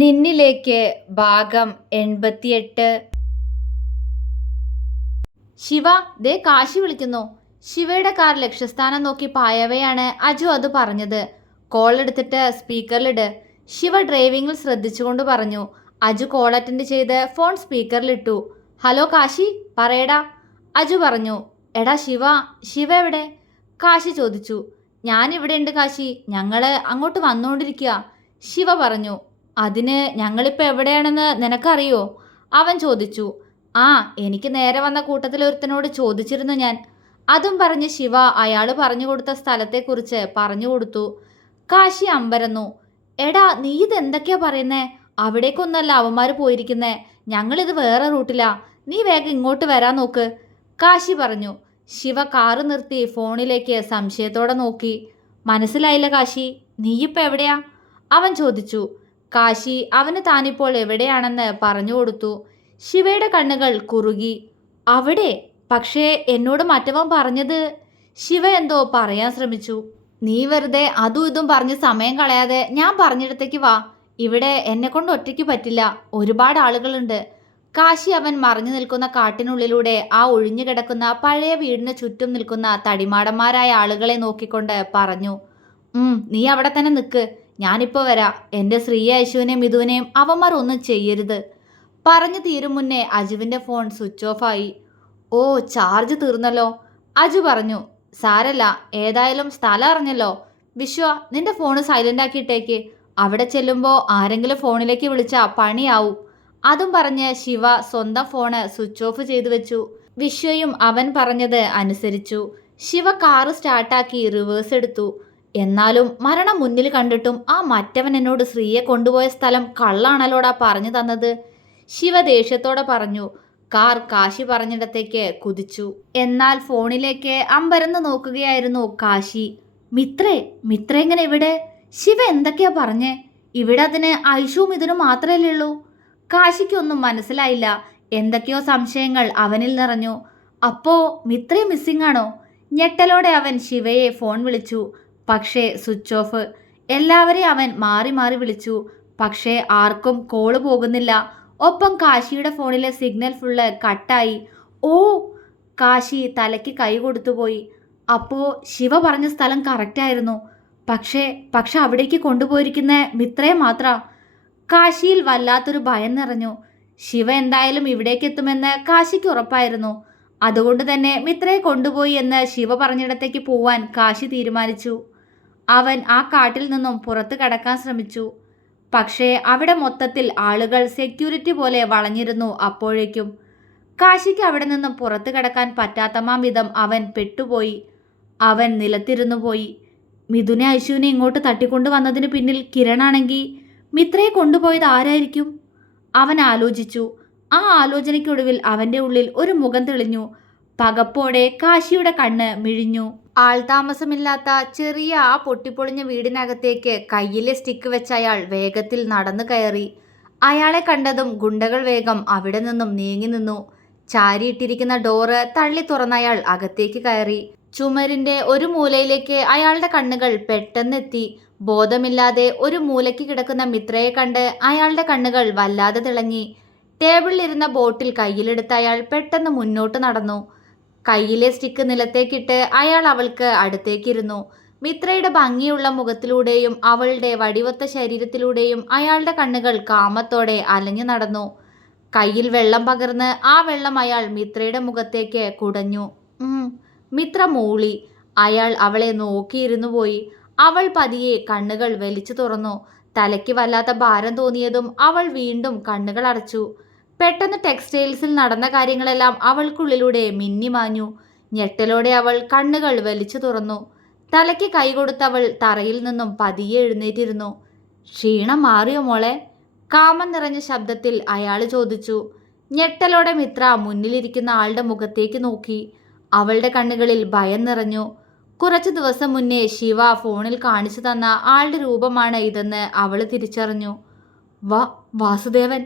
നിന്നിലേക്ക് ഭാഗം എൺപത്തിയെട്ട്. ശിവ ദേ കാശി വിളിക്കുന്നു. ശിവയുടെ കാർ ലക്ഷ്യസ്ഥാനം നോക്കി പായവയാണ് അജു അത് പറഞ്ഞത്. കോൾ എടുത്തിട്ട് സ്പീക്കറിലിട്. ശിവ ഡ്രൈവിംഗിൽ ശ്രദ്ധിച്ചുകൊണ്ട് പറഞ്ഞു. അജു കോൾ അറ്റൻഡ് ചെയ്ത് ഫോൺ സ്പീക്കറിലിട്ടു. ഹലോ കാശി പറയടാ. അജു പറഞ്ഞു. എടാ ശിവ ശിവ എവിടെ? കാശി ചോദിച്ചു. ഞാൻ ഇവിടെ ഉണ്ട് കാശി. ഞങ്ങൾ അങ്ങോട്ട് വന്നുകൊണ്ടിരിക്കുക ശിവ പറഞ്ഞു. അതിന് ഞങ്ങളിപ്പോൾ എവിടെയാണെന്ന് നിനക്കറിയോ? അവൻ ചോദിച്ചു. ആ എനിക്ക് നേരെ വന്ന കൂട്ടത്തിൽ ഒരുത്തനോട് ചോദിച്ചിരുന്നു ഞാൻ. അതും പറഞ്ഞ് ശിവ അയാൾ പറഞ്ഞു കൊടുത്ത സ്ഥലത്തെക്കുറിച്ച് പറഞ്ഞു കൊടുത്തു. കാശി അമ്പരന്നു. എടാ നീ ഇതെന്തൊക്കെയാ പറയുന്നേ? അവിടേക്കൊന്നല്ല അവന്മാർ പോയിരിക്കുന്നേ. ഞങ്ങളിത് വേറെ റൂട്ടിലാ. നീ വേഗം ഇങ്ങോട്ട് വരാൻ നോക്ക്. കാശി പറഞ്ഞു. ശിവ കാറ് നിർത്തി ഫോണിലേക്ക് സംശയത്തോടെ നോക്കി. മനസ്സിലായില്ല കാശി. നീയിപ്പോൾ എവിടെയാ? അവൻ ചോദിച്ചു. കാശി അവന് താനിപ്പോൾ എവിടെയാണെന്ന് പറഞ്ഞു കൊടുത്തു. ശിവയുടെ കണ്ണുകൾ കുറുകി. അവിടെ? പക്ഷേ എന്നോട് മറ്റവൻ പറഞ്ഞത്? ശിവ എന്തോ പറയാൻ ശ്രമിച്ചു. നീ വെറുതെ അതും ഇതും പറഞ്ഞ് സമയം കളയാതെ ഞാൻ പറഞ്ഞിടത്തേക്ക് വാ. ഇവിടെ എന്നെ കൊണ്ട് ഒറ്റയ്ക്ക് പറ്റില്ല. ഒരുപാട് ആളുകളുണ്ട്. കാശി അവൻ മറിഞ്ഞു നിൽക്കുന്ന കാട്ടിനുള്ളിലൂടെ ആ ഒഴിഞ്ഞു കിടക്കുന്ന പഴയ വീടിന് ചുറ്റും നിൽക്കുന്ന തടിമാടന്മാരായ ആളുകളെ നോക്കിക്കൊണ്ട് പറഞ്ഞു. നീ അവിടെ തന്നെ നിൽക്ക് ഞാനിപ്പോൾ വരാം. എന്റെ ശ്രീയ യശുവിനെയും മിഥുവിനെയും അവന്മാർ ഒന്നും ചെയ്യരുത്. പറഞ്ഞു തീരും മുന്നേ അജുവിന്റെ ഫോൺ സ്വിച്ച് ഓഫായി ഓ ചാർജ് തീർന്നല്ലോ. അജു പറഞ്ഞു സാരല്ല ഏതായാലും സ്ഥലം അറിഞ്ഞല്ലോ. വിശ്വ നിന്റെ ഫോൺ സൈലന്റ് ആക്കിയിട്ടേക്ക്. അവിടെ ചെല്ലുമ്പോൾ ആരെങ്കിലും ഫോണിലേക്ക് വിളിച്ചാൽ പണിയാവും. അതും പറഞ്ഞ് ശിവ സ്വന്തം ഫോണ് സ്വിച്ച് ഓഫ് ചെയ്തു വെച്ചു. വിശ്വയും അവൻ പറഞ്ഞത് അനുസരിച്ചു. ശിവ കാറ് സ്റ്റാർട്ടാക്കി റിവേഴ്സ് എടുത്തു. എന്നാലും മരണം മുന്നിൽ കണ്ടിട്ടും ആ മറ്റവൻ എന്നോട് സ്ത്രീയെ കൊണ്ടുപോയ സ്ഥലം കള്ളാണല്ലോടാ പറഞ്ഞു തന്നത്. ശിവ ദേഷ്യത്തോടെ പറഞ്ഞു കാർ കാശി പറഞ്ഞിടത്തേക്ക് കുതിച്ചു. എന്നാൽ ഫോണിലേക്ക് അമ്പരന്ന് നോക്കുകയായിരുന്നു കാശി. മിത്രേ മിത്ര എങ്ങനെ ഇവിടെ? ശിവ എന്തൊക്കെയാ പറഞ്ഞേ? ഇവിടെ അതിന് ഐഷുവും ഇതിനും മാത്രമല്ലേ ഉള്ളൂ. കാശിക്കൊന്നും മനസ്സിലായില്ല. എന്തൊക്കെയോ സംശയങ്ങൾ അവനിൽ നിറഞ്ഞു. അപ്പോ മിത്രേ മിസ്സിംഗ് ആണോ? ഞെട്ടലോടെ അവൻ ശിവയെ ഫോൺ വിളിച്ചു. പക്ഷേ സ്വിച്ച് ഓഫ്. എല്ലാവരെയും അവൻ മാറി മാറി വിളിച്ചു. പക്ഷേ ആർക്കും കോൾ പോകുന്നില്ല. ഒപ്പം കാശിയുടെ ഫോണിലെ സിഗ്നൽ ഫുള്ള് കട്ടായി. ഓ കാശി തലയ്ക്ക് കൈ കൊടുത്തുപോയി. അപ്പോൾ ശിവ പറഞ്ഞ സ്ഥലം കറക്റ്റായിരുന്നു പക്ഷേ പക്ഷെ അവിടേക്ക് കൊണ്ടുപോയിരിക്കുന്ന മിത്രയെ മാത്ര. കാശിയിൽ വല്ലാത്തൊരു ഭയം നിറഞ്ഞു. ശിവ എന്തായാലും ഇവിടേക്ക് എത്തുമെന്ന് കാശിക്ക് ഉറപ്പായിരുന്നു. അതുകൊണ്ട് തന്നെ മിത്രയെ കൊണ്ടുപോയി എന്ന് ശിവ പറഞ്ഞിടത്തേക്ക് പോവാൻ കാശി തീരുമാനിച്ചു. അവൻ ആ കാട്ടിൽ നിന്നും പുറത്തു കടക്കാൻ ശ്രമിച്ചു. പക്ഷേ അവിടെ മൊത്തത്തിൽ ആളുകൾ സെക്യൂരിറ്റി പോലെ വളഞ്ഞിരുന്നു അപ്പോഴേക്കും. കാശിക്ക് അവിടെ നിന്നും പുറത്തു കടക്കാൻ പറ്റാത്തമാം വിധം അവൻ പെട്ടുപോയി. അവൻ നിലത്തിരുന്നു പോയി. മിഥുനെ ഐശുവിനെ ഇങ്ങോട്ട് തട്ടിക്കൊണ്ടു വന്നതിന് പിന്നിൽ കിരണാണെങ്കിൽ മിത്രയെ കൊണ്ടുപോയത് ആരായിരിക്കും? അവൻ ആലോചിച്ചു. ആ ആലോചനയ്ക്കൊടുവിൽ അവന്റെ ഉള്ളിൽ ഒരു മുഖം തെളിഞ്ഞു. പകപ്പോടെ കാശിയുടെ കണ്ണ് മിഴിഞ്ഞു. ആൾതാമസമില്ലാത്ത ചെറിയ ആ പൊട്ടിപ്പൊളിഞ്ഞ വീടിനകത്തേക്ക് കയ്യിലെ സ്റ്റിക്ക് വെച്ച അയാൾ വേഗത്തിൽ നടന്നു കയറി. അയാളെ കണ്ടതും ഗുണ്ടകൾ വേഗം അവിടെ നിന്നും നീങ്ങി നിന്നു. ചാരിയിട്ടിരിക്കുന്ന ഡോറ് തള്ളി തുറന്ന അയാൾ അകത്തേക്ക് കയറി. ചുമരിന്റെ ഒരു മൂലയിലേക്ക് അയാളുടെ കണ്ണുകൾ പെട്ടെന്നെത്തി. ബോധമില്ലാതെ ഒരു മൂലയ്ക്ക് കിടക്കുന്ന മിത്രയെ കണ്ട് അയാളുടെ കണ്ണുകൾ വല്ലാതെ തിളങ്ങി. ടേബിളിലിരുന്ന ബോട്ടിൽ കയ്യിലെടുത്ത അയാൾ പെട്ടെന്ന് മുന്നോട്ട് നടന്നു. കയ്യിലെ സ്റ്റിക്ക് നിലത്തേക്കിട്ട് അയാൾ അവൾക്ക് അടുത്തേക്കിരുന്നു. മിത്രയുടെ ഭംഗിയുള്ള മുഖത്തിലൂടെയും അവളുടെ വടിവത്ത ശരീരത്തിലൂടെയും അയാളുടെ കണ്ണുകൾ കാമത്തോടെ അലഞ്ഞു നടന്നു. കയ്യിൽ വെള്ളം പകർന്ന് ആ വെള്ളം അയാൾ മിത്രയുടെ മുഖത്തേക്ക് കുടഞ്ഞു. മിത്ര മൂളി. അയാൾ അവളെ നോക്കിയിരുന്നു പോയി. അവൾ പതിയെ കണ്ണുകൾ വലിച്ചു തുറന്നു. തലയ്ക്ക് വല്ലാത്ത ഭാരം തോന്നിയതും അവൾ വീണ്ടും കണ്ണുകൾ അടച്ചു. പെട്ടെന്ന് ടെക്സ്റ്റൈൽസിൽ നടന്ന കാര്യങ്ങളെല്ലാം അവൾക്കുള്ളിലൂടെ മിന്നിമാഞ്ഞു ഞെട്ടലോടെ അവൾ കണ്ണുകൾ വലിച്ചു തുറന്നു. തലയ്ക്ക് കൈ കൊടുത്തവൾ തറയിൽ നിന്നും പതിയെ എഴുന്നേറ്റിരുന്നു. ക്ഷീണം മാറിയോ മോളെ? കാമം നിറഞ്ഞ ശബ്ദത്തിൽ അയാൾ ചോദിച്ചു. ഞെട്ടലോടെ മിത്ര മുന്നിലിരിക്കുന്ന ആളുടെ മുഖത്തേക്ക് നോക്കി. അവളുടെ കണ്ണുകളിൽ ഭയം നിറഞ്ഞു. കുറച്ചു ദിവസം മുന്നേ ശിവ ഫോണിൽ കാണിച്ചു തന്ന ആളുടെ രൂപമാണ് ഇതെന്ന് അവൾ തിരിച്ചറിഞ്ഞു. വാസുദേവൻ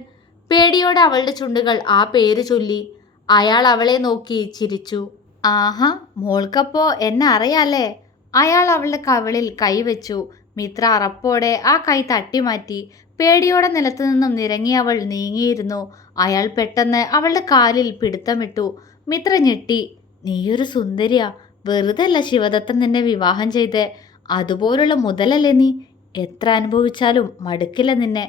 പേടിയോടെ അവളുടെ ചുണ്ടുകൾ ആ പേര് ചൊല്ലി അയാൾ അവളെ നോക്കി ചിരിച്ചു. ആഹാ മോൾക്കപ്പോ എന്നെ അറിയാലേ അയാൾ അവളുടെ കവിളിൽ കൈവച്ചു മിത്ര അറപ്പോടെ ആ കൈ തട്ടിമാറ്റി പേടിയോടെ നിലത്തു നിന്നും നിരങ്ങി അവൾ നീങ്ങിയിരുന്നു. അയാൾ പെട്ടെന്ന് അവളുടെ കാലിൽ പിടുത്തമിട്ടു. മിത്ര ഞെട്ടി നീയൊരു സുന്ദരിയാ. വെറുതെ അല്ല ശിവദത്തൻ നിന്നെ വിവാഹം ചെയ്ത്. അതുപോലുള്ള മുതലല്ലേ നീ? എത്ര അനുഭവിച്ചാലും മടുക്കില്ല നിന്നെ.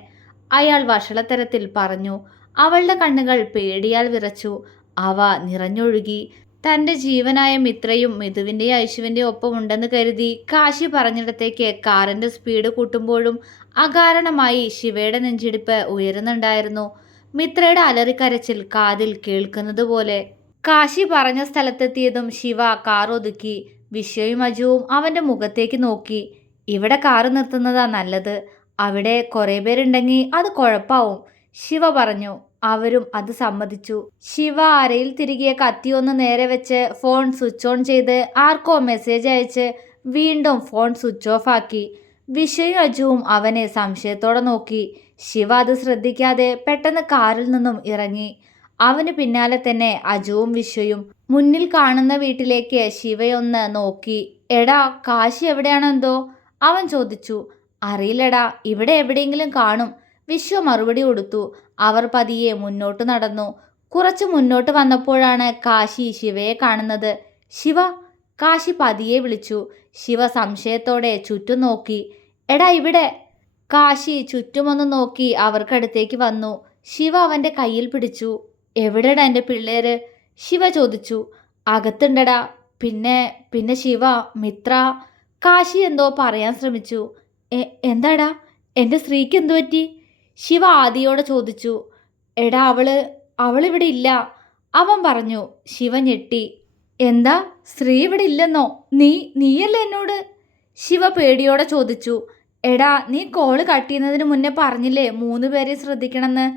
അയാൾ വഷളത്തരത്തിൽ പറഞ്ഞു അവളുടെ കണ്ണുകൾ പേടിയാൽ വിറച്ചു. അവ നിറഞ്ഞൊഴുകി. തന്റെ ജീവനായ മിത്രയും മിഥുവിന്റെയും ഐശുവിന്റെയും ഒപ്പം ഉണ്ടെന്ന് കരുതി കാശി പറഞ്ഞിടത്തേക്ക് കാറിന്റെ സ്പീഡ് കൂട്ടുമ്പോഴും അകാരണമായി ശിവയുടെ നെഞ്ചിടിപ്പ് ഉയരുന്നുണ്ടായിരുന്നു. മിത്രയുടെ അലറിക്കരച്ചിൽ കാതിൽ കേൾക്കുന്നത് പോലെ കാശി പറഞ്ഞ സ്ഥലത്തെത്തിയതും ശിവ കാർ ഒതുക്കി. വിശ്വയും അജുവും അവന്റെ മുഖത്തേക്ക് നോക്കി. ഇവിടെ കാറ് നിർത്തുന്നതാ നല്ലത്. അവിടെ കുറേ പേരുണ്ടെങ്കിൽ അത് കുഴപ്പാവും. ശിവ പറഞ്ഞു. അവരും അത് സമ്മതിച്ചു. ശിവ അരയിൽ തിരികെ കത്തിയൊന്ന് നേരെ വെച്ച് ഫോൺ സ്വിച്ച് ഓൺ ചെയ്ത് ആർക്കോ മെസ്സേജ് അയച്ച് വീണ്ടും ഫോൺ സ്വിച്ച് ഓഫ് ആക്കി. വിഷയും അജുവും അവനെ സംശയത്തോടെ നോക്കി. ശിവ അത് ശ്രദ്ധിക്കാതെ പെട്ടെന്ന് കാറിൽ നിന്നും ഇറങ്ങി. അവന് പിന്നാലെ തന്നെ അജുവും വിഷയും. മുന്നിൽ കാണുന്ന വീട്ടിലേക്ക് ശിവയൊന്ന് നോക്കി. എടാ കാശി എവിടെയാണെന്തോ? അവൻ ചോദിച്ചു. അറിയില്ലടാ ഇവിടെ എവിടെയെങ്കിലും കാണും. വിശ്വ മറുപടി കൊടുത്തു. അവർ പതിയെ മുന്നോട്ട് നടന്നു. കുറച്ച് മുന്നോട്ട് വന്നപ്പോഴാണ് കാശി ശിവയെ കാണുന്നത്. ശിവ? കാശി പതിയെ വിളിച്ചു. ശിവ സംശയത്തോടെ ചുറ്റും നോക്കി. എടാ ഇവിടെ. കാശി ചുറ്റുമൊന്ന് നോക്കി അവർക്കടുത്തേക്ക് വന്നു. ശിവ അവന്റെ കയ്യിൽ പിടിച്ചു. എവിടെടാ എന്റെ പിള്ളേര്? ശിവ ചോദിച്ചു. അകത്തുണ്ടടാ. പിന്നെ പിന്നെ ശിവ മിത്ര? കാശി എന്തോ പറയാൻ ശ്രമിച്ചു. "എ- എന്താടാ? എന്റെ സ്ത്രീക്ക് എന്തു പറ്റി? ശിവ ആദിയോടെ ചോദിച്ചു. എടാ അവൾ അവളിവിടെ ഇല്ല. അവൻ പറഞ്ഞു ശിവ ഞെട്ടി. എന്താ? സ്ത്രീ ഇവിടെ ഇല്ലെന്നോ? നീ നീയല്ലേ എന്നോട്? ശിവ പേടിയോടെ ചോദിച്ചു. എടാ നീ കോൾ കട്ട് ചെയ്യുന്നതിന് മുന്നേ പറഞ്ഞില്ലേ മൂന്ന് പേരെ ശ്രദ്ധിക്കണമെന്ന്?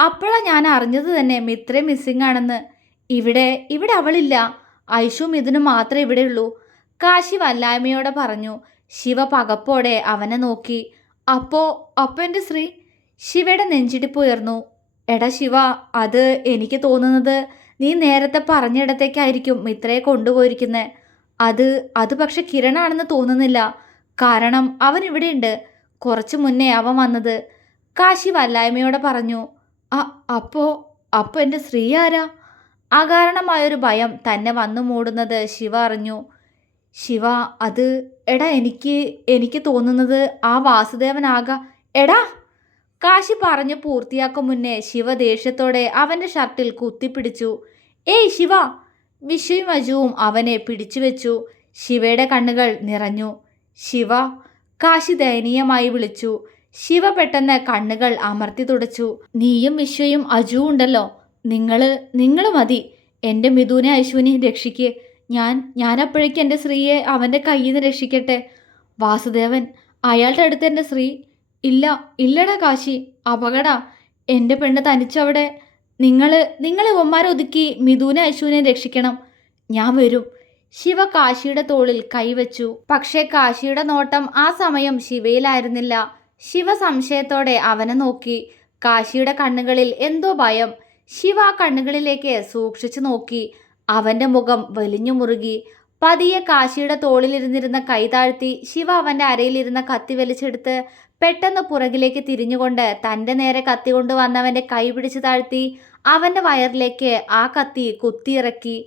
അപ്പോഴാ ഞാൻ അറിഞ്ഞത് തന്നെ മിത്രേ മിസ്സിംഗ് ആണെന്ന്. ഇവിടെ ഇവിടെ അവളില്ല. ഐഷും ഇതിന് മാത്രമേ ഇവിടെയുള്ളൂ. കാശി വല്ലായ്മയോടെ പറഞ്ഞു ശിവ പകപ്പോടെ അവനെ നോക്കി. അപ്പോ അപ്പോ എന്റെ ശ്രീ ശിവയുടെ നെഞ്ചിടിപ്പ് ഉയർന്നു. എടാ ശിവ അത് എനിക്ക് തോന്നുന്നത് നീ നേരത്തെ പറഞ്ഞിടത്തേക്കായിരിക്കും മിത്രയെ കൊണ്ടുപോയിരിക്കുന്നത് അത് അത് പക്ഷെ കിരണാണെന്ന് തോന്നുന്നില്ല. കാരണം അവൻ ഇവിടെയുണ്ട്. കുറച്ച് മുന്നേ അവൻ വന്നത്. കാശി വല്ലായ്മയോടെ പറഞ്ഞു. ആ അപ്പോ അപ്പോൾ എന്റെ സ്ത്രീ ആരാ? അകാരണമായൊരു ഭയം തന്നെ വന്നു മൂടുന്നത് ശിവ അറിഞ്ഞു. ശിവ അത് എടാ എനിക്ക് എനിക്ക് തോന്നുന്നത് ആ വാസുദേവനാകാ. എടാ! കാശി പറഞ്ഞു പൂർത്തിയാക്കും മുന്നേ ശിവ ദേഷ്യത്തോടെ അവന്റെ ഷർട്ടിൽ കുത്തിപ്പിടിച്ചു. ഏയ് ശിവ! വിഷയും അജുവും അവനെ പിടിച്ചു വെച്ചു ശിവയുടെ കണ്ണുകൾ നിറഞ്ഞു. ശിവ കാശി ദയനീയമായി വിളിച്ചു. ശിവ പെട്ടെന്ന് കണ്ണുകൾ അമർത്തി തുടച്ചു. നീയും വിശ്വയും അജുവും ഉണ്ടല്ലോ. നിങ്ങൾ നിങ്ങൾ മതി. എന്റെ മിഥുനെ അശ്വിനി രക്ഷിക്ക്. ഞാൻ ഞാൻ അപ്പോഴേക്കും എന്റെ സ്ത്രീയെ അവന്റെ കയ്യിൽ നിന്ന് രക്ഷിക്കട്ടെ? വാസുദേവൻ അയാളുടെ അടുത്ത് എന്റെ സ്ത്രീ ഇല്ല ഇല്ലടാ കാശി അപകട. എന്റെ പെണ്ണ് തനിച്ചവിടെ. നിങ്ങൾ നിങ്ങൾ ഇവന്മാരെ ഒതുക്കി മിഥുനെ അശുവിനെ രക്ഷിക്കണം. ഞാൻ വരും. ശിവ കാശിയുടെ തോളിൽ കൈവച്ചു പക്ഷേ കാശിയുടെ നോട്ടം ആ സമയം ശിവയിലായിരുന്നില്ല. ശിവ സംശയത്തോടെ അവനെ നോക്കി. കാശിയുടെ കണ്ണുകളിൽ എന്തോ ഭയം. ശിവ ആ കണ്ണുകളിലേക്ക് സൂക്ഷിച്ചു നോക്കി. അവന്റെ മുഖം വലിഞ്ഞു മുറുകി. പതിയെ കാശിയുടെ തോളിലിരുന്നിരുന്ന കൈ താഴ്ത്തി ശിവ അവന്റെ അരയിലിരുന്ന കത്തി വലിച്ചെടുത്ത് പെട്ടെന്ന് പുറകിലേക്ക് തിരിഞ്ഞുകൊണ്ട് തന്റെ നേരെ കത്തി കൊണ്ടുവന്നവന്റെ കൈ പിടിച്ചു താഴ്ത്തി അവന്റെ വയറിലേക്ക് ആ കത്തി കുത്തിയിറക്കി.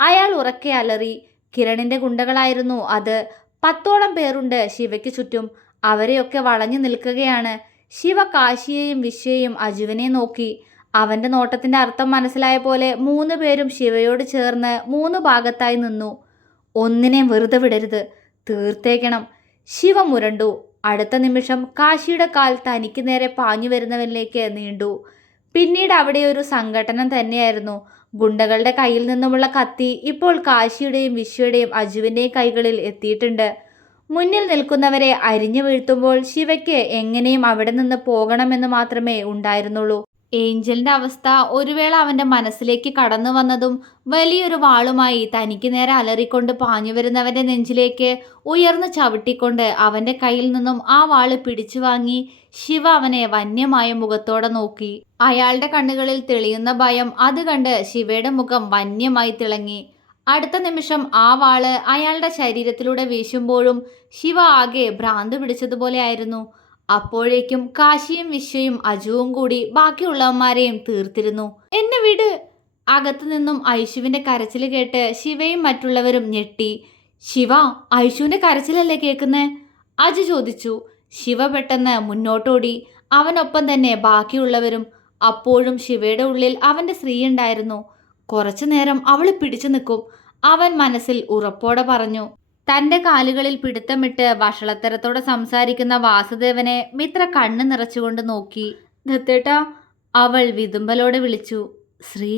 അയാൾ ഉറക്കെ അലറി. കിരണിന്റെ ഗുണ്ടകളായിരുന്നു അത്. പത്തോളം പേരുണ്ട് ശിവയ്ക്ക് ചുറ്റും. അവരെയൊക്കെ വളഞ്ഞു നിൽക്കുകയാണ്. ശിവ കാശിയെയും വിശ്വയെയും അജുവിനെ നോക്കി. അവന്റെ നോട്ടത്തിന്റെ അർത്ഥം മനസ്സിലായ പോലെ മൂന്ന് പേരും ശിവയോട് ചേർന്ന് മൂന്ന് ഭാഗത്തായി നിന്നു. ഒന്നിനെയും വെറുതെ വിടരുത്. തീർത്തേക്കണം. ശിവ മുരണ്ടു. അടുത്ത നിമിഷം കാശിയുടെ കാൽ തനിക്ക് നേരെ പാഞ്ഞു വരുന്നവനിലേക്ക് നീണ്ടു. പിന്നീട് അവിടെ ഒരു സംഘടന തന്നെയായിരുന്നു. ഗുണ്ടകളുടെ കയ്യിൽ നിന്നുമുള്ള കത്തി ഇപ്പോൾ കാശിയുടെയും വിശ്വയുടെയും അജുവിന്റെയും കൈകളിൽ എത്തിയിട്ടുണ്ട്. മുന്നിൽ നിൽക്കുന്നവരെ അരിഞ്ഞു വീഴ്ത്തുമ്പോൾ ശിവയ്ക്ക് എങ്ങനെയും അവിടെ നിന്ന് പോകണമെന്ന് മാത്രമേ ഉണ്ടായിരുന്നുള്ളൂ. ഏഞ്ചലിന്റെ അവസ്ഥ ഒരു വേള അവന്റെ മനസ്സിലേക്ക് കടന്നു വന്നതും വലിയൊരു വാളുമായി തനിക്ക് നേരെ അലറിക്കൊണ്ട് പാഞ്ഞു വരുന്നവന്റെ നെഞ്ചിലേക്ക് ഉയർന്നു ചവിട്ടിക്കൊണ്ട് അവന്റെ കയ്യിൽ നിന്നും ആ വാൾ പിടിച്ചു വാങ്ങി ശിവ അവനെ വന്യമായ മുഖത്തോടെ നോക്കി. അയാളുടെ കണ്ണുകളിൽ തെളിയുന്ന ഭയം അത് കണ്ട് ശിവയുടെ മുഖം വന്യമായി തിളങ്ങി. അടുത്ത നിമിഷം ആ വാൾ അയാളുടെ ശരീരത്തിലൂടെ വീശുമ്പോഴും ശിവ ആകെ ഭ്രാന്ത് പിടിച്ചതുപോലെ ആയിരുന്നു. അപ്പോഴേക്കും കാശിയും വിശ്വയും അജുവും കൂടി ബാക്കിയുള്ളവന്മാരെയും തീർത്തിരുന്നു. എന്നെ വിട് അകത്തു നിന്നും ഐശുവിന്റെ കരച്ചിൽ കേട്ട് ശിവയും മറ്റുള്ളവരും ഞെട്ടി. ശിവ ഐശുവിന്റെ കരച്ചിലല്ലേ കേൾക്കുന്നേ? അജു ചോദിച്ചു. ശിവ പെട്ടെന്ന് മുന്നോട്ടോടി. അവനൊപ്പം തന്നെ ബാക്കിയുള്ളവരും. അപ്പോഴും ശിവയുടെ ഉള്ളിൽ അവന്റെ സ്ത്രീ ഉണ്ടായിരുന്നു. കുറച്ചു നേരം അവൾ പിടിച്ചു നിൽക്കും. അവൻ മനസ്സിൽ ഉറപ്പോടെ പറഞ്ഞു. തന്റെ കാലുകളിൽ പിടുത്തമിട്ട് വഷളത്തരത്തോടെ സംസാരിക്കുന്ന വാസുദേവനെ മിത്ര കണ്ണു നിറച്ചുകൊണ്ട് നോക്കി. ദത്തേട്ട അവൾ വിതുമ്പലോടെ വിളിച്ചു. ശ്രീ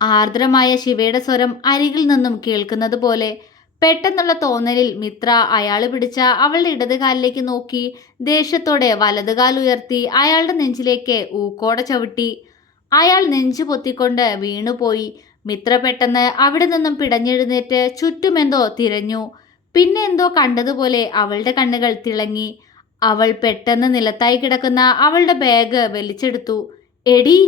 ആർദ്രമായ ശിവയുടെ സ്വരം അരികിൽ നിന്നും കേൾക്കുന്നത് പോലെ പെട്ടെന്നുള്ള തോന്നലിൽ മിത്ര അയാൾ പിടിച്ച അവളുടെ ഇടതുകാലിലേക്ക് നോക്കി ദേഷ്യത്തോടെ വലതുകാൽ ഉയർത്തി അയാളുടെ നെഞ്ചിലേക്ക് ഊക്കോടെ ചവിട്ടി. അയാൾ നെഞ്ചു പൊത്തിക്കൊണ്ട് വീണുപോയി. മിത്ര പെട്ടെന്ന് അവിടെ നിന്നും പിടഞ്ഞെഴുന്നേറ്റ് ചുറ്റുമെന്തോ തിരഞ്ഞു. പിന്നെ എന്തോ കണ്ടതുപോലെ അവളുടെ കണ്ണുകൾ തിളങ്ങി. അവൾ പെട്ടെന്ന് നിലത്തായി കിടക്കുന്ന അവളുടെ ബാഗ് വലിച്ചെടുത്തു. എടി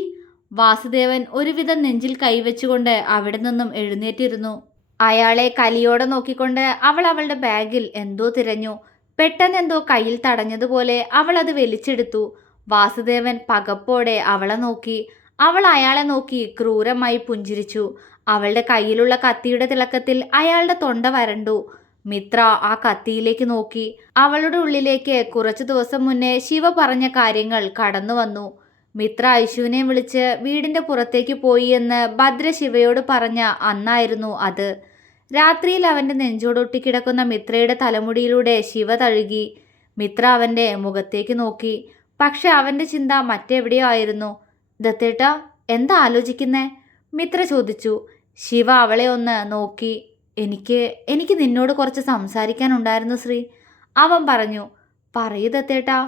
വാസുദേവൻ ഒരുവിധം നെഞ്ചിൽ കൈവച്ചുകൊണ്ട് അവിടെ നിന്നും എഴുന്നേറ്റിരുന്നു. അയാളെ കലിയോടെ നോക്കിക്കൊണ്ട് അവൾ അവളുടെ ബാഗിൽ എന്തോ തിരഞ്ഞു. പെട്ടെന്ന് എന്തോ കയ്യിൽ തടഞ്ഞതുപോലെ അവൾ അത് വലിച്ചെടുത്തു. വാസുദേവൻ പകപ്പോടെ അവളെ നോക്കി. അവൾ അയാളെ നോക്കി ക്രൂരമായി പുഞ്ചിരിച്ചു. അവളുടെ കയ്യിലുള്ള കത്തിയുടെ തിളക്കത്തിൽ അയാളുടെ തൊണ്ട വരണ്ടു. മിത്ര ആ കത്തിയിലേക്ക് നോക്കി. അവളുടെ ഉള്ളിലേക്ക് കുറച്ചു ദിവസം മുന്നേ ശിവ പറഞ്ഞ കാര്യങ്ങൾ കടന്നു വന്നു. മിത്ര ഐശുവിനെ വിളിച്ച് വീടിന്റെ പുറത്തേക്ക് പോയി എന്ന് ഭദ്ര ശിവയോട് പറഞ്ഞ അന്നായിരുന്നു അത്. രാത്രിയിൽ അവന്റെ നെഞ്ചോടൊട്ടിക്കിടക്കുന്ന മിത്രയുടെ തലമുടിയിലൂടെ ശിവ തഴുകി. മിത്ര അവന്റെ മുഖത്തേക്ക് നോക്കി. പക്ഷെ അവന്റെ ചിന്ത മറ്റെവിടെയോ ആയിരുന്നു. ദത്തേട്ട എന്താ ആലോചിക്കുന്നേ? മിത്ര ചോദിച്ചു. ശിവ അവളെ ഒന്ന് നോക്കി. എനിക്ക് എനിക്ക് നിന്നോട് കുറച്ച് സംസാരിക്കാനുണ്ടായിരുന്നു ശ്രീ. അവൻ പറഞ്ഞു പറയൂ ദത്തേട്ടാ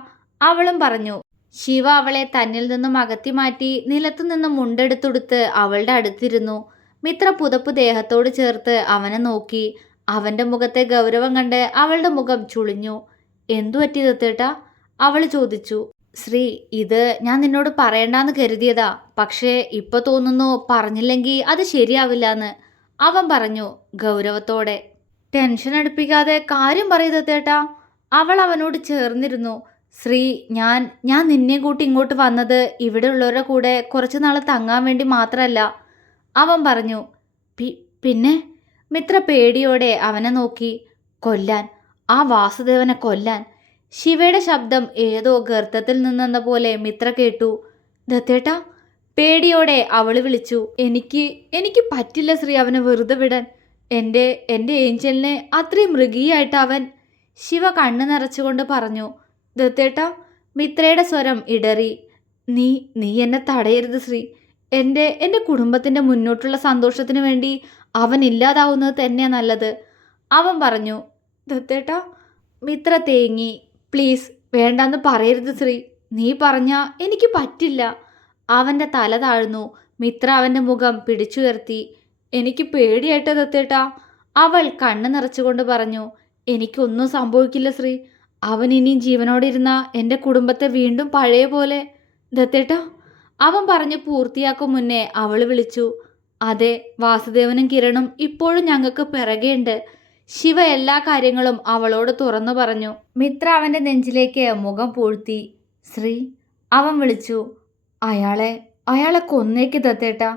അവളും പറഞ്ഞു ശിവ അവളെ തന്നിൽ നിന്നും അകത്തി മാറ്റി നിലത്തു നിന്നും മുണ്ടെടുത്തുടുത്ത് അവളുടെ അടുത്തിരുന്നു. മിത്ര പുതപ്പ് ദേഹത്തോട് ചേർത്ത് അവനെ നോക്കി. അവന്റെ മുഖത്തെ ഗൗരവം കണ്ട് അവളുടെ മുഖം ചുളിഞ്ഞു. എന്തു പറ്റി തത്തേട്ടാ? അവൾ ചോദിച്ചു. ശ്രീ ഇത് ഞാൻ നിന്നോട് പറയണ്ടാന്ന് കരുതിയതാ. പക്ഷേ ഇപ്പൊ തോന്നുന്നു പറഞ്ഞില്ലെങ്കിൽ അത് ശരിയാവില്ലാന്ന്. അവൻ പറഞ്ഞു ഗൗരവത്തോടെ. ടെൻഷൻ അടുപ്പിക്കാതെ കാര്യം പറയതേട്ടാ അവൾ അവനോട് ചേർന്നിരുന്നു. ശ്രീ ഞാൻ ഞാൻ നിന്നെ കൂട്ടി ഇങ്ങോട്ട് വന്നത് ഇവിടെ ഉള്ളവരുടെ കൂടെ കുറച്ച് നാൾ തങ്ങാൻ വേണ്ടി മാത്രമല്ല അവൻ പറഞ്ഞു "പി- പിന്നെ മിത്ര പേടിയോടെ അവനെ നോക്കി. കൊല്ലാൻ. ആ വാസുദേവനെ കൊല്ലാൻ. ശിവയുടെ ശബ്ദം ഏതോ ഗർത്തത്തിൽ നിന്നെന്ന പോലെ മിത്ര കേട്ടു. ദത്തേട്ടാ പേടിയോടെ അവൾ വിളിച്ചു എനിക്ക് എനിക്ക് പറ്റില്ല ശ്രീ അവനെ വെറുതെ വിടാൻ. എന്റെ എന്റെ ഏഞ്ചലിനെ അത്രയും മൃഗീയായിട്ട് അവൻ. ശിവ കണ്ണു നിറച്ചുകൊണ്ട് പറഞ്ഞു ദത്തേട്ട മിത്രയുടെ സ്വരം ഇടറി. നീ നീ എന്നെ തടയരുത് ശ്രീ. എന്റെ എന്റെ കുടുംബത്തിന്റെ മുന്നോട്ടുള്ള സന്തോഷത്തിന് വേണ്ടി അവൻ ഇല്ലാതാവുന്നത് തന്നെയാണ് നല്ലത്. അവൻ പറഞ്ഞു ദത്തേട്ട മിത്ര തേങ്ങി പ്ലീസ് വേണ്ടാന്ന് പറയരുത് ശ്രീ. നീ പറഞ്ഞ എനിക്ക് പറ്റില്ല. അവന്റെ തല താഴ്ന്നു. മിത്ര അവന്റെ മുഖം പിടിച്ചുയർത്തി. എനിക്ക് പേടിയായിട്ട് ദത്തേട്ടാ അവൾ കണ്ണ് നിറച്ചുകൊണ്ട് പറഞ്ഞു. എനിക്കൊന്നും സംഭവിക്കില്ല ശ്രീ. അവൻ ഇനിയും ജീവനോടെ ഇരുന്ന എന്റെ കുടുംബത്തെ വീണ്ടും പഴയ പോലെ ദത്തേട്ടാ അവൻ പറഞ്ഞ് പൂർത്തിയാക്കും മുന്നേ അവൾ വിളിച്ചു. അതെ വാസുദേവനും കിരണും ഇപ്പോഴും ഞങ്ങൾക്ക് പിറകെയുണ്ട്. ശിവ എല്ലാ കാര്യങ്ങളും അവളോട് തുറന്നു പറഞ്ഞു. മിത്ര അവന്റെ നെഞ്ചിലേക്ക് മുഖം പൂഴ്ത്തി. ശ്രീ? അവൻ വിളിച്ചു. അയാളെ അയാളെ കൊന്നേക്ക് ദത്തേട്ട.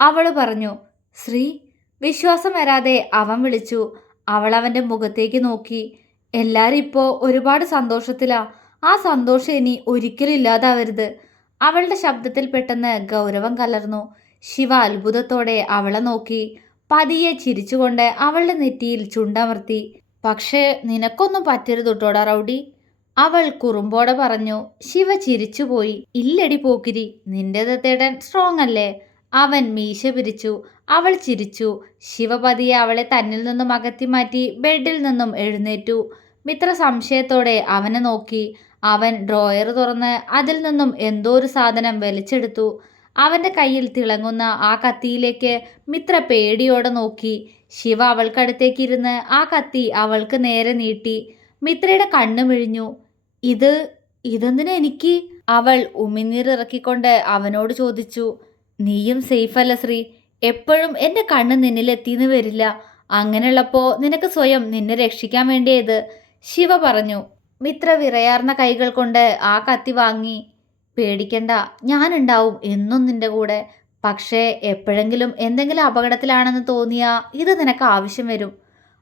അവൾ പറഞ്ഞു ശ്രീ വിശ്വാസം വരാതെ അവൻ വിളിച്ചു. അവൾ അവന്റെ മുഖത്തേക്ക് നോക്കി. എല്ലാവരും ഇപ്പോൾ ഒരുപാട് സന്തോഷത്തിലാ. ആ സന്തോഷം ഇനി ഒരിക്കലും ഇല്ലാതാവരുത്. അവളുടെ ശബ്ദത്തിൽ പെട്ടെന്ന് ഗൗരവം കലർന്നു. ശിവ അത്ഭുതത്തോടെ അവളെ നോക്കി. പതിയെ ചിരിച്ചുകൊണ്ട് അവളുടെ നെറ്റിയിൽ ചുണ്ടമർത്തി. പക്ഷേ നിനക്കൊന്നും പറ്റരുത് കേട്ടോടാ റൗഡി. അവൾ കുറുമ്പോടെ പറഞ്ഞു ശിവ ചിരിച്ചുപോയി ഇല്ലടി പോക്കിരി നിന്റെ തത്തേടൻ സ്ട്രോങ് അല്ലേ? അവൻ മീശ പിരിച്ചു അവൾ ചിരിച്ചു ശിവപതിയെ അവളെ തന്നിൽ നിന്നും അകത്തി മാറ്റി ബെഡിൽ നിന്നും എഴുന്നേറ്റു. മിത്ര സംശയത്തോടെ അവനെ നോക്കി അവൻ ഡ്രോയർ തുറന്ന് അതിൽ നിന്നും എന്തോ ഒരു സാധനം വലിച്ചെടുത്തു. അവന്റെ കയ്യിൽ തിളങ്ങുന്ന ആ കത്തിയിലേക്ക് മിത്ര പേടിയോടെ നോക്കി ശിവ അവൾക്കടുത്തേക്കിരുന്ന് ആ കത്തി അവൾക്ക് നേരെ നീട്ടി. മിത്രയുടെ കണ്ണു മിഴിഞ്ഞു ഇത് ഇതെന്തിനാ എനിക്ക്? അവൾ ഉമിനീറിറക്കിക്കൊണ്ട് അവനോട് ചോദിച്ചു നീയും സേഫല്ല ശ്രീ? എപ്പോഴും എന്റെ കണ്ണ് നിന്നിലെത്തിന്ന് വരില്ല. അങ്ങനെയുള്ളപ്പോൾ നിനക്ക് സ്വയം നിന്നെ രക്ഷിക്കാൻ വേണ്ടിയത്? ശിവ പറഞ്ഞു മിത്ര വിറയാർന്ന കൈകൾ കൊണ്ട് ആ കത്തി വാങ്ങി. പേടിക്കണ്ട ഞാനുണ്ടാവും എന്നും നിന്റെ കൂടെ. പക്ഷേ എപ്പോഴെങ്കിലും എന്തെങ്കിലും അപകടത്തിലാണെന്ന് തോന്നിയാ ഇത് നിനക്ക് ആവശ്യം വരും.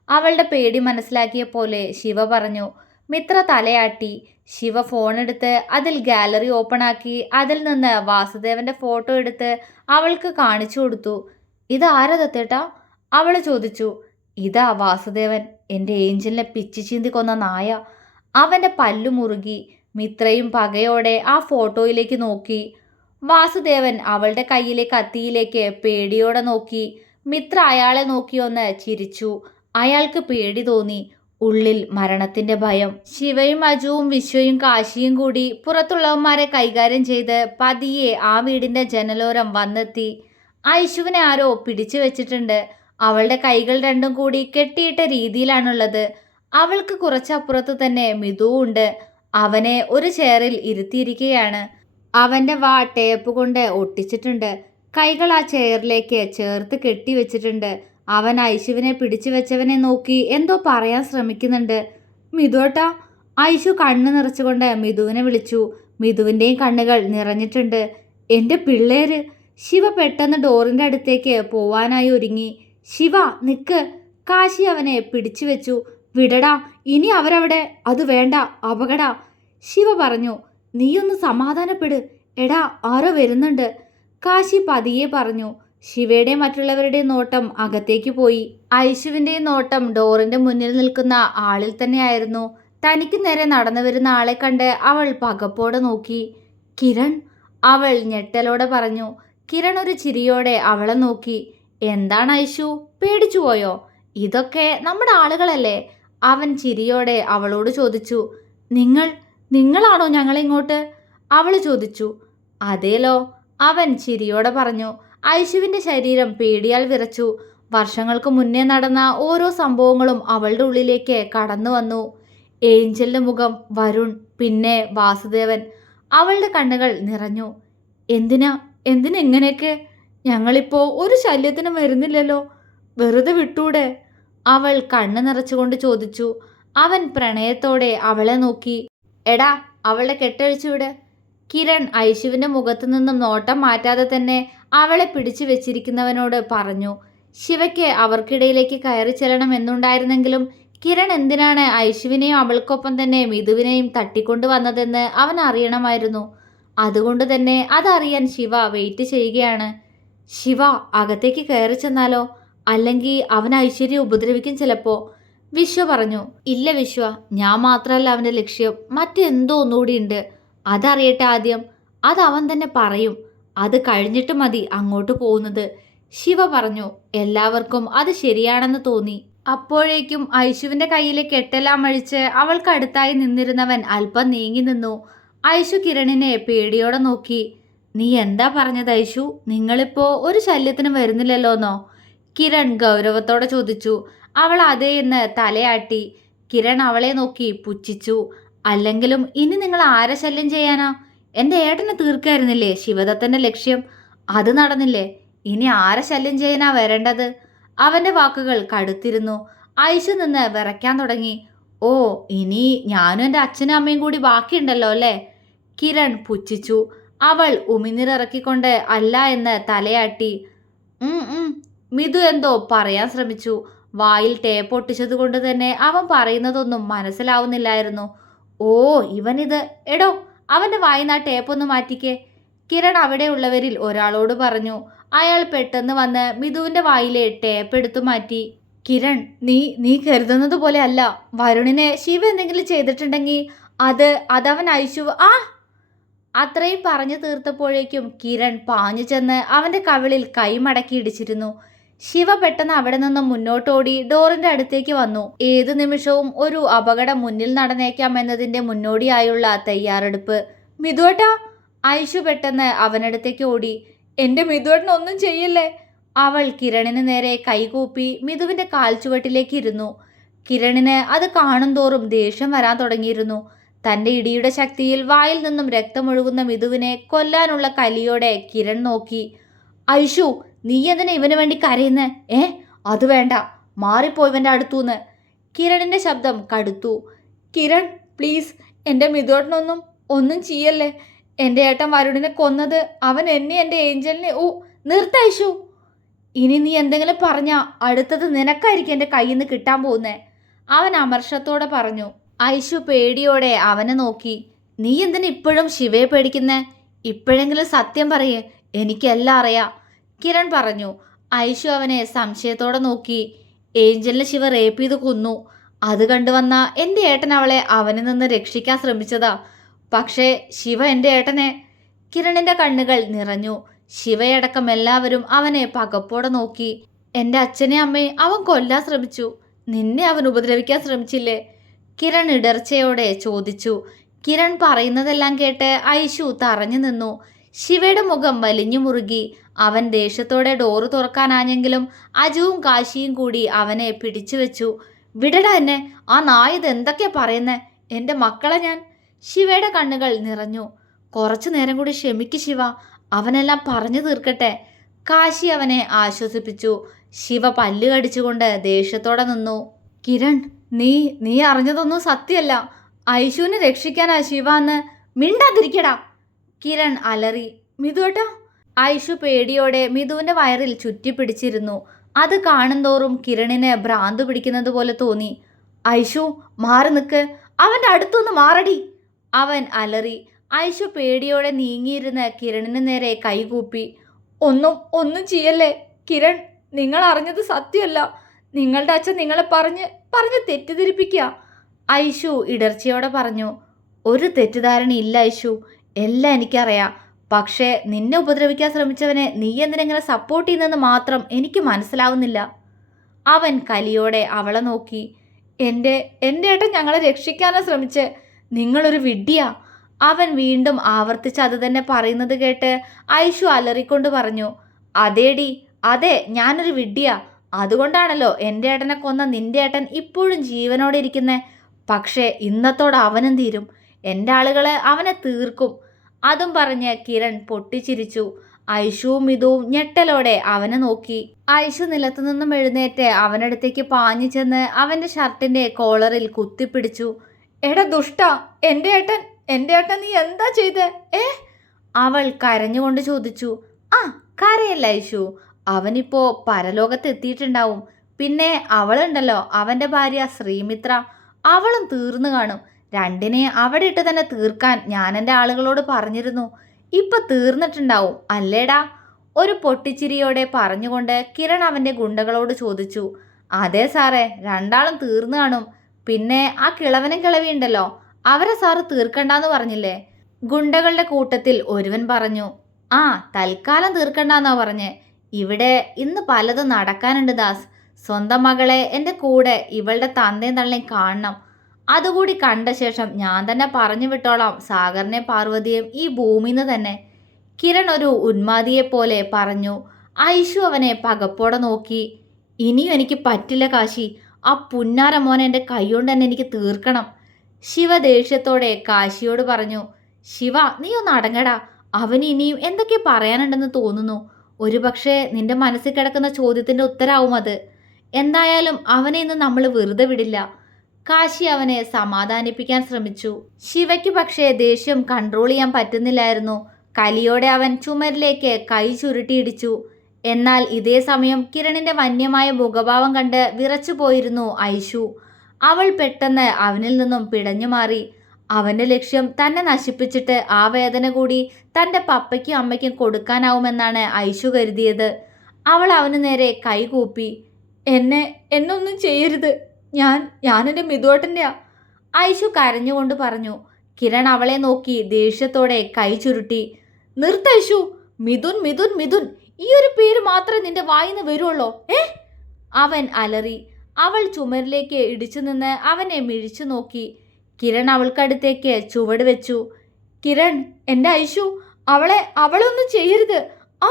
അവളുടെ പേടി മനസ്സിലാക്കിയ പോലെ ശിവ പറഞ്ഞു മിത്ര തലയാട്ടി. ശിവ ഫോണെടുത്ത് അതിൽ ഗാലറി ഓപ്പണാക്കി അതിൽ നിന്ന് വാസുദേവന്റെ ഫോട്ടോ എടുത്ത് അവൾക്ക് കാണിച്ചു കൊടുത്തു. ഇത് ദത്തേട്ടാ? അവൾ ചോദിച്ചു. ഇതാ വാസുദേവൻ എന്റെ ഏഞ്ചലിനെ പിച്ചി ചീന്തി കൊന്ന നായ. അവന്റെ പല്ലു മുറുകി. മിത്രയും പകയോടെ ആ ഫോട്ടോയിലേക്ക് നോക്കി. വാസുദേവൻ അവളുടെ കയ്യിലെ കത്തിയിലേക്ക് പേടിയോടെ നോക്കി. മിത്ര അയാളെ നോക്കിയൊന്ന് ചിരിച്ചു. അയാൾക്ക് പേടി തോന്നി. ഉള്ളിൽ മരണത്തിന്റെ ഭയം. ശിവയും അജുവും വിശ്വയും കാശിയും കൂടി പുറത്തുള്ളവന്മാരെ കൈകാര്യം ചെയ്ത് പതിയെ ആ വീടിന്റെ ജനലോരം വന്നെത്തി. ഐശുവിനെ ആരോ പിടിച്ചു വെച്ചിട്ടുണ്ട്. അവളുടെ കൈകൾ രണ്ടും കൂടി കെട്ടിയിട്ട രീതിയിലാണുള്ളത്. അവൾക്ക് കുറച്ചപ്പുറത്ത് തന്നെ മിതുവുണ്ട് അവനെ ഒരു ചെയറിൽ ഇരുത്തിയിരിക്കുകയാണ്. അവന്റെ വാ ടേപ്പ് കൊണ്ട് ഒട്ടിച്ചിട്ടുണ്ട്. കൈകൾ ആ ചെയറിലേക്ക് ചേർത്ത് കെട്ടിവെച്ചിട്ടുണ്ട്. അവൻ ഐശുവിനെ പിടിച്ചു വെച്ചവനെ നോക്കി എന്തോ പറയാൻ ശ്രമിക്കുന്നുണ്ട്. മിതുവേട്ടാ ഐശു കണ്ണ് നിറച്ചുകൊണ്ട് മിതുവിനെ വിളിച്ചു. മിതുവിന്റെയും കണ്ണുകൾ നിറഞ്ഞിട്ടുണ്ട്. എന്റെ പിള്ളേര് ശിവ പെട്ടെന്ന് ഡോറിന്റെ അടുത്തേക്ക് പോവാനായി ഒരുങ്ങി. ശിവ നിക്ക്. കാശി അവനെ പിടിച്ചു വെച്ചു. വിടടാ ഇനി അവരവിടെ. അത് വേണ്ട അപകട. ശിവ പറഞ്ഞു നീയൊന്ന് സമാധാനപ്പെട്. എടാ ആരോ വരുന്നുണ്ട്. കാശി പതിയെ പറഞ്ഞു ശിവയുടെ മറ്റുള്ളവരുടെ നോട്ടം അകത്തേക്ക് പോയി. ഐശുവിന്റെ നോട്ടം ഡോറിന്റെ മുന്നിൽ നിൽക്കുന്ന ആളിൽ തന്നെയായിരുന്നു. തനിക്ക് നേരെ നടന്നു വരുന്ന ആളെ കണ്ട് അവൾ പകപ്പോടെ നോക്കി. കിരൺ? അവൾ ഞെട്ടലോടെ പറഞ്ഞു. കിരൺ ഒരു ചിരിയോടെ അവളെ നോക്കി. എന്താണ് ഐശു? പേടിച്ചു പോയോ? ഇതൊക്കെ നമ്മുടെ ആളുകളല്ലേ? അവൻ ചിരിയോടെ അവളോട് ചോദിച്ചു. നിങ്ങൾ നിങ്ങളാണോ ഞങ്ങളിങ്ങോട്ട് അവൾ ചോദിച്ചു. അതേലോ? അവൻ ചിരിയോടെ പറഞ്ഞു. ഐശുവിന്റെ ശരീരം പേടിയാൽ വിറച്ചു. വർഷങ്ങൾക്ക് മുന്നേ നടന്ന ഓരോ സംഭവങ്ങളും അവളുടെ ഉള്ളിലേക്ക് കടന്നു വന്നു. ഏഞ്ചലിന്റെ മുഖം വരുൺ പിന്നെ വാസുദേവൻ. അവളുടെ കണ്ണുകൾ നിറഞ്ഞു. എന്തിനാ? എന്തിനെങ്ങനെയൊക്കെ ഞങ്ങളിപ്പോ ഞങ്ങളിപ്പോൾ ഒരു ശല്യത്തിനും വരുന്നില്ലല്ലോ. വെറുതെ വിട്ടൂടെ? അവൾ കണ്ണ് നിറച്ചുകൊണ്ട് ചോദിച്ചു. അവൻ പ്രണയത്തോടെ അവളെ നോക്കി. എടാ അവളെ കെട്ടഴിച്ചു വിട് കിരൺ ഐശുവിന്റെ മുഖത്തു നിന്നും നോട്ടം മാറ്റാതെ തന്നെ അവളെ പിടിച്ചു വെച്ചിരിക്കുന്നവനോട് പറഞ്ഞു ശിവയ്ക്ക് അവർക്കിടയിലേക്ക് കയറി ചെല്ലണം എന്നുണ്ടായിരുന്നെങ്കിലും കിരൺ എന്തിനാണ് ഐശുവിനെയും അവൾക്കൊപ്പം തന്നെ മിഥുവിനെയും തട്ടിക്കൊണ്ടു വന്നതെന്ന് അവൻ അറിയണമായിരുന്നു. അതുകൊണ്ട് തന്നെ അതറിയാൻ ശിവ വെയിറ്റ് ചെയ്യുകയാണ്. ശിവ അകത്തേക്ക് കയറി ചെന്നാലോ? അല്ലെങ്കിൽ അവൻ ഐശ്വര്യ ഉപദ്രവിക്കും ചിലപ്പോൾ വിശ്വ പറഞ്ഞു ഇല്ല വിശ്വ ഞാൻ മാത്രമല്ല അവന്റെ ലക്ഷ്യം. മറ്റെന്തോ ഒന്നുകൂടി ഉണ്ട്. അതറിയട്ടെ ആദ്യം. അത് അവൻ തന്നെ പറയും. അത് കഴിഞ്ഞിട്ട് മതി അങ്ങോട്ട് പോകുന്നത്. ശിവ പറഞ്ഞു എല്ലാവർക്കും അത് ശരിയാണെന്ന് തോന്നി. അപ്പോഴേക്കും ഐശുവിന്റെ കയ്യിലെ കെട്ടെല്ലാം അഴിച്ച് അവൾക്ക് അടുത്തായി നിന്നിരുന്നവൻ അല്പം നീങ്ങി നിന്നു. ഐശു കിരണിനെ പേടിയോടെ നോക്കി. നീ എന്താ പറഞ്ഞത് ഐശു? നിങ്ങളിപ്പോ ഒരു ശല്യത്തിന് വരുന്നില്ലല്ലോന്നോ? കിരൺ ഗൗരവത്തോടെ ചോദിച്ചു. അവൾ അതേ എന്ന് തലയാട്ടി. കിരൺ അവളെ നോക്കി പുച്ഛിച്ചു. അല്ലെങ്കിലും ഇനി നിങ്ങൾ ആരെ ശല്യം ചെയ്യാനാ? എന്റെ ഏട്ടനെ തീർക്കായിരുന്നില്ലേ? ശിവദത്തന്റെ ലക്ഷ്യം. അത് നടന്നില്ലേ? ഇനി ആരെ ശല്യം ചെയ്യാനാ വരേണ്ടത്? അവന്റെ വാക്കുകൾ കടുത്തിരുന്നു. ഐശു നിന്ന് വിറയ്ക്കാൻ തുടങ്ങി. ഓ ഇനി ഞാനും എന്റെ അച്ഛനും അമ്മയും കൂടി ബാക്കിയുണ്ടല്ലോ അല്ലേ? കിരൺ പുച്ഛിച്ചു. അവൾ ഉമിനീറിറക്കിക്കൊണ്ട് അല്ല എന്ന് തലയാട്ടി. മിഥു എന്തോ പറയാൻ ശ്രമിച്ചു. വായിൽ ടേപ്പ് ഒട്ടിച്ചത് കൊണ്ട് തന്നെ അവൻ പറയുന്നതൊന്നും മനസ്സിലാവുന്നില്ലായിരുന്നു. ഓ ഇവനിത്. എടോ അവന്റെ വായന ടേപ്പൊന്ന് മാറ്റിക്കേ. കിരൺ അവിടെയുള്ളവരിൽ ഒരാളോട് പറഞ്ഞു അയാൾ പെട്ടെന്ന് വന്ന് മിഥുവിന്റെ വായിലെ ടേപ്പ് എടുത്തു മാറ്റി. കിരൺ നീ നീ കരുതുന്നത് പോലെ അല്ല. വരുണിനെ ശിവ എന്തെങ്കിലും ചെയ്തിട്ടുണ്ടെങ്കിൽ അത് അതവൻ അയച്ചു ആ! അത്രയും പറഞ്ഞു തീർത്തപ്പോഴേക്കും കിരൺ പാഞ്ഞു ചെന്ന് അവന്റെ കവിളിൽ കൈമടക്കി ഇടിച്ചിരുന്നു. ശിവ പെട്ടെന്ന് അവിടെ നിന്നും മുന്നോട്ടോടി ഡോറിന്റെ അടുത്തേക്ക് വന്നു. ഏതു നിമിഷവും ഒരു അപകടം മുന്നിൽ നടന്നേക്കാം എന്നതിന്റെ മുന്നോടിയായുള്ള തയ്യാറെടുപ്പ്. മിതുവേട്ടാ ഐഷു പെട്ടെന്ന് അവനടുത്തേക്ക് ഓടി. എന്റെ മിതുവേട്ടൻ ഒന്നും ചെയ്യില്ലേ? അവൾ കിരണിന് നേരെ കൈകൂപ്പി മിതുവിന്റെ കാൽച്ചുവട്ടിലേക്ക് ഇരുന്നു. കിരണിന് അത് കാണും തോറും ദേഷ്യം വരാൻ തുടങ്ങിയിരുന്നു. തന്റെ ഇടിയുടെ ശക്തിയിൽ വായിൽ നിന്നും രക്തമൊഴുകുന്ന മിതുവിനെ കൊല്ലാനുള്ള കലിയോടെ കിരൺ നോക്കി. ഐഷു നീ എന്തിനാ ഇവന് വേണ്ടി കരയുന്നേ? ഏ? അത് വേണ്ട. മാറിപ്പോ ഇവന്റെ അടുത്തുനിന്ന് കിരണിന്റെ ശബ്ദം കടുത്തു. കിരൺ പ്ലീസ് എന്റെ മിതോട്ടനൊന്നും ഒന്നും ചെയ്യല്ലേ? എന്റെ ഏട്ടൻ വരുണിനെ കൊന്നത് അവൻ എന്നെ എന്റെ ഏഞ്ചലിനെ ഓ നിർത്തയച്ചു ഇനി നീ എന്തെങ്കിലും പറഞ്ഞാ അടുത്തത് നിനക്കായിരിക്കും എന്റെ കയ്യിൽ നിന്ന് കിട്ടാൻ പോകുന്നേ. അവൻ അമർഷത്തോടെ പറഞ്ഞു. ഐഷു പേടിയോടെ അവനെ നോക്കി. നീ എന്തിനാ ഇപ്പോഴും ശിവയെ പേടിക്കുന്നേ? ഇപ്പോഴെങ്കിലും സത്യം പറയേ. എനിക്കെല്ലാം അറിയാം. കിരൺ പറഞ്ഞു ഐഷു അവനെ സംശയത്തോടെ നോക്കി. ഏഞ്ചലിനെ ശിവ റേപ്പ് ചെയ്ത് കൊന്നു. അത് കണ്ടുവന്ന എന്റെ ഏട്ടൻ അവളെ അവനിൽ നിന്ന് രക്ഷിക്കാൻ ശ്രമിച്ചതാ. പക്ഷേ ശിവ എന്റെ ഏട്ടനെ. കിരണിന്റെ കണ്ണുകൾ നിറഞ്ഞു. ശിവയടക്കം എല്ലാവരും അവനെ പകപ്പോടെ നോക്കി. എന്റെ അച്ഛനെ അമ്മയെ അവൻ കൊല്ലാൻ ശ്രമിച്ചു. നിന്നെ അവൻ ഉപദ്രവിക്കാൻ ശ്രമിച്ചില്ലേ? കിരൺ ഇടർച്ചയോടെ ചോദിച്ചു. കിരൺ പറയുന്നതെല്ലാം കേട്ട് ഐഷു തറഞ്ഞു നിന്നു. ശിവയുടെ മുഖം വലിഞ്ഞു മുറുകി. അവൻ ദേഷ്യത്തോടെ ഡോറ് തുറക്കാനാഞ്ഞെങ്കിലും അജുവും കാശിയും കൂടി അവനെ പിടിച്ചു വെച്ചു. വിടട എന്നെ ആ നായത് എന്തൊക്കെയാ പറയുന്നേ? എന്റെ മക്കളെ ഞാൻ. ശിവയുടെ കണ്ണുകൾ നിറഞ്ഞു. കുറച്ചു നേരം കൂടി ക്ഷമിക്ക് ശിവ അവനെല്ലാം പറഞ്ഞു തീർക്കട്ടെ. കാശി അവനെ ആശ്വസിപ്പിച്ചു. ശിവ പല്ല് കടിച്ചുകൊണ്ട് ദേഷ്യത്തോടെ നിന്നു. കിരൺ നീ നീ അറിഞ്ഞതൊന്നും സത്യമല്ല. ഐശുവിനെ രക്ഷിക്കാനാ ശിവ എന്ന് മിണ്ടാതിരിക്കടാ. കിരൺ അലറി. മിതുവേട്ടാ ഐഷു പേടിയോടെ മിഥുവിന്റെ വയറിൽ ചുറ്റിപ്പിടിച്ചിരുന്നു. അത് കാണുന്തോറും കിരണിന് ഭ്രാന്ത് പിടിക്കുന്നത് പോലെ തോന്നി. ഐഷു മാറി നിൽക്ക് അവന്റെ അടുത്തൊന്ന് മാറടി. അവൻ അലറി. ഐഷു പേടിയോടെ നീങ്ങിയിരുന്ന് കിരണിന് നേരെ കൈകൂപ്പി. ഒന്നും ഒന്നും ചെയ്യല്ലേ? കിരൺ നിങ്ങൾ അറിഞ്ഞത് സത്യമല്ല. നിങ്ങളുടെ അച്ഛൻ നിങ്ങളെ പറഞ്ഞ് പറഞ്ഞ് തെറ്റിദ്ധരിപ്പിക്കുക ഐഷു ഇടർച്ചയോടെ പറഞ്ഞു. ഒരു തെറ്റിദ്ധാരണയില്ല ഐഷു. എല്ലാം എനിക്കറിയാം. പക്ഷേ നിന്നെ ഉപദ്രവിക്കാൻ ശ്രമിച്ചവനെ നീ എന്തിനെങ്ങനെ സപ്പോർട്ട് ചെയ്യുന്നതെന്ന് മാത്രം എനിക്ക് മനസ്സിലാവുന്നില്ല. അവൻ കലിയോടെ അവളെ നോക്കി. എന്റെ എന്റെ ഏട്ടൻ ഞങ്ങളെ രക്ഷിക്കാനാണ് ശ്രമിച്ച്. നിങ്ങളൊരു വിഡ്ഢിയാ. അവൻ വീണ്ടും ആവർത്തിച്ച് അത് തന്നെ പറയുന്നത് കേട്ട് ഐഷു അലറിക്കൊണ്ട് പറഞ്ഞു അതേടി അതെ ഞാനൊരു വിഡ്ഢിയാ. അതുകൊണ്ടാണല്ലോ എന്റെ ഏട്ടനെ കൊന്ന നിന്റെ ഏട്ടൻ ഇപ്പോഴും ജീവനോടെ ഇരിക്കുന്നേ. പക്ഷേ ഇന്നത്തോടെ അവനും തീരും. എന്റെ ആളുകളെ അവനെ തീർക്കും. അതും പറഞ്ഞ് കിരൺ പൊട്ടിച്ചിരിച്ചു. ഐഷുവും മിതുവും ഞെട്ടലോടെ അവനെ നോക്കി. ഐഷു നിലത്തു നിന്നും എഴുന്നേറ്റ് അവനടുത്തേക്ക് പാഞ്ഞു ചെന്ന് അവന്റെ ഷർട്ടിന്റെ കോളറിൽ കുത്തിപ്പിടിച്ചു. എട ദുഷ്ട എന്റെ ഏട്ടൻ എന്റെ ഏട്ടൻ നീ എന്താ ചെയ്തേ? ഏ? അവൾ കരഞ്ഞുകൊണ്ട് ചോദിച്ചു. ആ കരയല്ല ഐഷു അവനിപ്പോ പരലോകത്തെത്തിയിട്ടുണ്ടാവും പിന്നെ അവളുണ്ടല്ലോ അവന്റെ ഭാര്യ ശ്രീമിത്ര. അവളും തീർന്നു കാണും. രണ്ടിനെ അവിടെ ഇട്ട് തന്നെ തീർക്കാൻ ഞാൻ എന്റെ ആളുകളോട് പറഞ്ഞിരുന്നു. ഇപ്പൊ തീർന്നിട്ടുണ്ടാവും അല്ലേടാ? ഒരു പൊട്ടിച്ചിരിയോടെ പറഞ്ഞുകൊണ്ട് കിരൺ അവന്റെ ഗുണ്ടകളോട് ചോദിച്ചു അതെ സാറേ രണ്ടാളും തീർന്നു കാണും. പിന്നെ ആ കിളവനും കിളവിയുണ്ടല്ലോ അവരെ സാറ് തീർക്കണ്ടെന്ന് പറഞ്ഞില്ലേ? ഗുണ്ടകളുടെ കൂട്ടത്തിൽ ഒരുവൻ പറഞ്ഞു ആ തൽക്കാലം തീർക്കണ്ടെന്നാ പറഞ്ഞ്. ഇവിടെ ഇന്ന് പലതും നടക്കാനുണ്ട് ദാസ്. സ്വന്തം മകളെ എന്റെ കൂടെ ഇവളുടെ തന്തയും തള്ളയും കാണണം. അതുകൂടി കണ്ട ശേഷം ഞാൻ തന്നെ പറഞ്ഞു വിട്ടോളാം സാഗറിനെ പാർവതിയും ഈ ഭൂമിന്ന് തന്നെ. കിരൺ ഒരു ഉന്മാദിയെ പോലെ പറഞ്ഞു ഐഷു അവനെ പകപ്പോടെ നോക്കി. ഇനിയും എനിക്ക് പറ്റില്ല കാശി. ആ പുന്നാര മോനെ എന്റെ കൈകൊണ്ട് തന്നെ എനിക്ക് തീർക്കണം. ശിവ ദേഷ്യത്തോടെ കാശിയോട് പറഞ്ഞു ശിവ നീ ഒന്ന് അടങ്ങടാ. അവന് ഇനിയും എന്തൊക്കെ പറയാനുണ്ടെന്ന് തോന്നുന്നു. ഒരുപക്ഷെ നിന്റെ മനസ്സിൽ കിടക്കുന്ന ചോദ്യത്തിന്റെ ഉത്തരാവും അത്. എന്തായാലും അവനെ ഇന്ന് നമ്മൾ വെറുതെ വിടില്ല. കാശി അവനെ സമാധാനിപ്പിക്കാൻ ശ്രമിച്ചു. ശിവയ്ക്ക് പക്ഷേ ദേഷ്യം കൺട്രോൾ ചെയ്യാൻ പറ്റുന്നില്ലായിരുന്നു. കലിയോടെ അവൻ ചുമരിലേക്ക് കൈ ചുരുട്ടിയിടിച്ചു. എന്നാൽ ഇതേ സമയം കിരണിന്റെ വന്യമായ മുഖഭാവം കണ്ട് വിറച്ചു പോയിരുന്നു ഐഷു. അവൾ പെട്ടെന്ന് അവനിൽ നിന്നും പിടഞ്ഞു മാറി. അവന്റെ ലക്ഷ്യം തന്നെ നശിപ്പിച്ചിട്ട് ആ വേദന കൂടി തന്റെ പപ്പയ്ക്കും അമ്മയ്ക്കും കൊടുക്കാനാവുമെന്നാണ് ഐഷു കരുതിയത്. അവൾ അവന് നേരെ കൈകൂപ്പി എന്നെ എന്നൊന്നും ചെയ്യരുത്. ഞാൻ ഞാനെന്റെ മിതുവേട്ടന്റെയാ ഐഷു കരഞ്ഞുകൊണ്ട് പറഞ്ഞു കിരൺ അവളെ നോക്കി ദേഷ്യത്തോടെ കൈ ചുരുട്ടി. നിർത്ത ഐഷു മിഥുൻ മിഥുൻ മിഥുൻ ഈ ഒരു പേര് മാത്രമേ നിന്റെ വായിന്ന് വരുള്ളോ ഏ? അവൻ അലറി. അവൾ ചുമരിലേക്ക് ഇടിച്ചു നിന്ന് അവനെ മിഴിച്ചു നോക്കി. കിരൺ അവൾക്കടുത്തേക്ക് ചുവട് വെച്ചു. കിരൺ എന്റെ ഐഷു അവളെ അവളൊന്നും ചെയ്യരുത്. ആ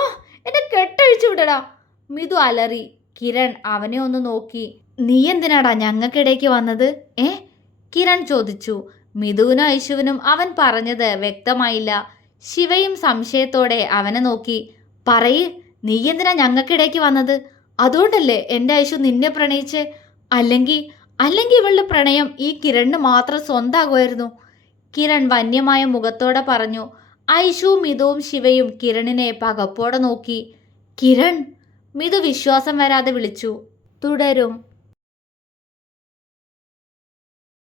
എന്നെ കെട്ടഴിച്ചു വിടടാ. മിഥു അലറി. കിരൺ അവനെ ഒന്ന് നോക്കി. നീ എന്തിനാടാ ഞങ്ങൾക്കിടയ്ക്ക് വന്നത്? ഏ? കിരൺ ചോദിച്ചു. മിഥുവിനും ഐശുവിനും അവൻ പറഞ്ഞത് വ്യക്തമായില്ല. ശിവയും സംശയത്തോടെ അവനെ നോക്കി. പറയ് നീ എന്തിനാ ഞങ്ങൾക്കിടയ്ക്ക് വന്നത്? അതുകൊണ്ടല്ലേ എന്റെ ഐശു നിന്നെ പ്രണയിച്ച്? അല്ലെങ്കിൽ അല്ലെങ്കിൽ ഇവളുടെ പ്രണയം ഈ കിരണിന് മാത്രം സ്വന്തമാകുമായിരുന്നു കിരൺ വന്യമായ മുഖത്തോടെ പറഞ്ഞു. ഐഷുവും മിതുവും ശിവയും കിരണിനെ പകപ്പോടെ നോക്കി. കിരൺ? മിതു വിശ്വാസം വരാതെ വിളിച്ചു. തുടരും.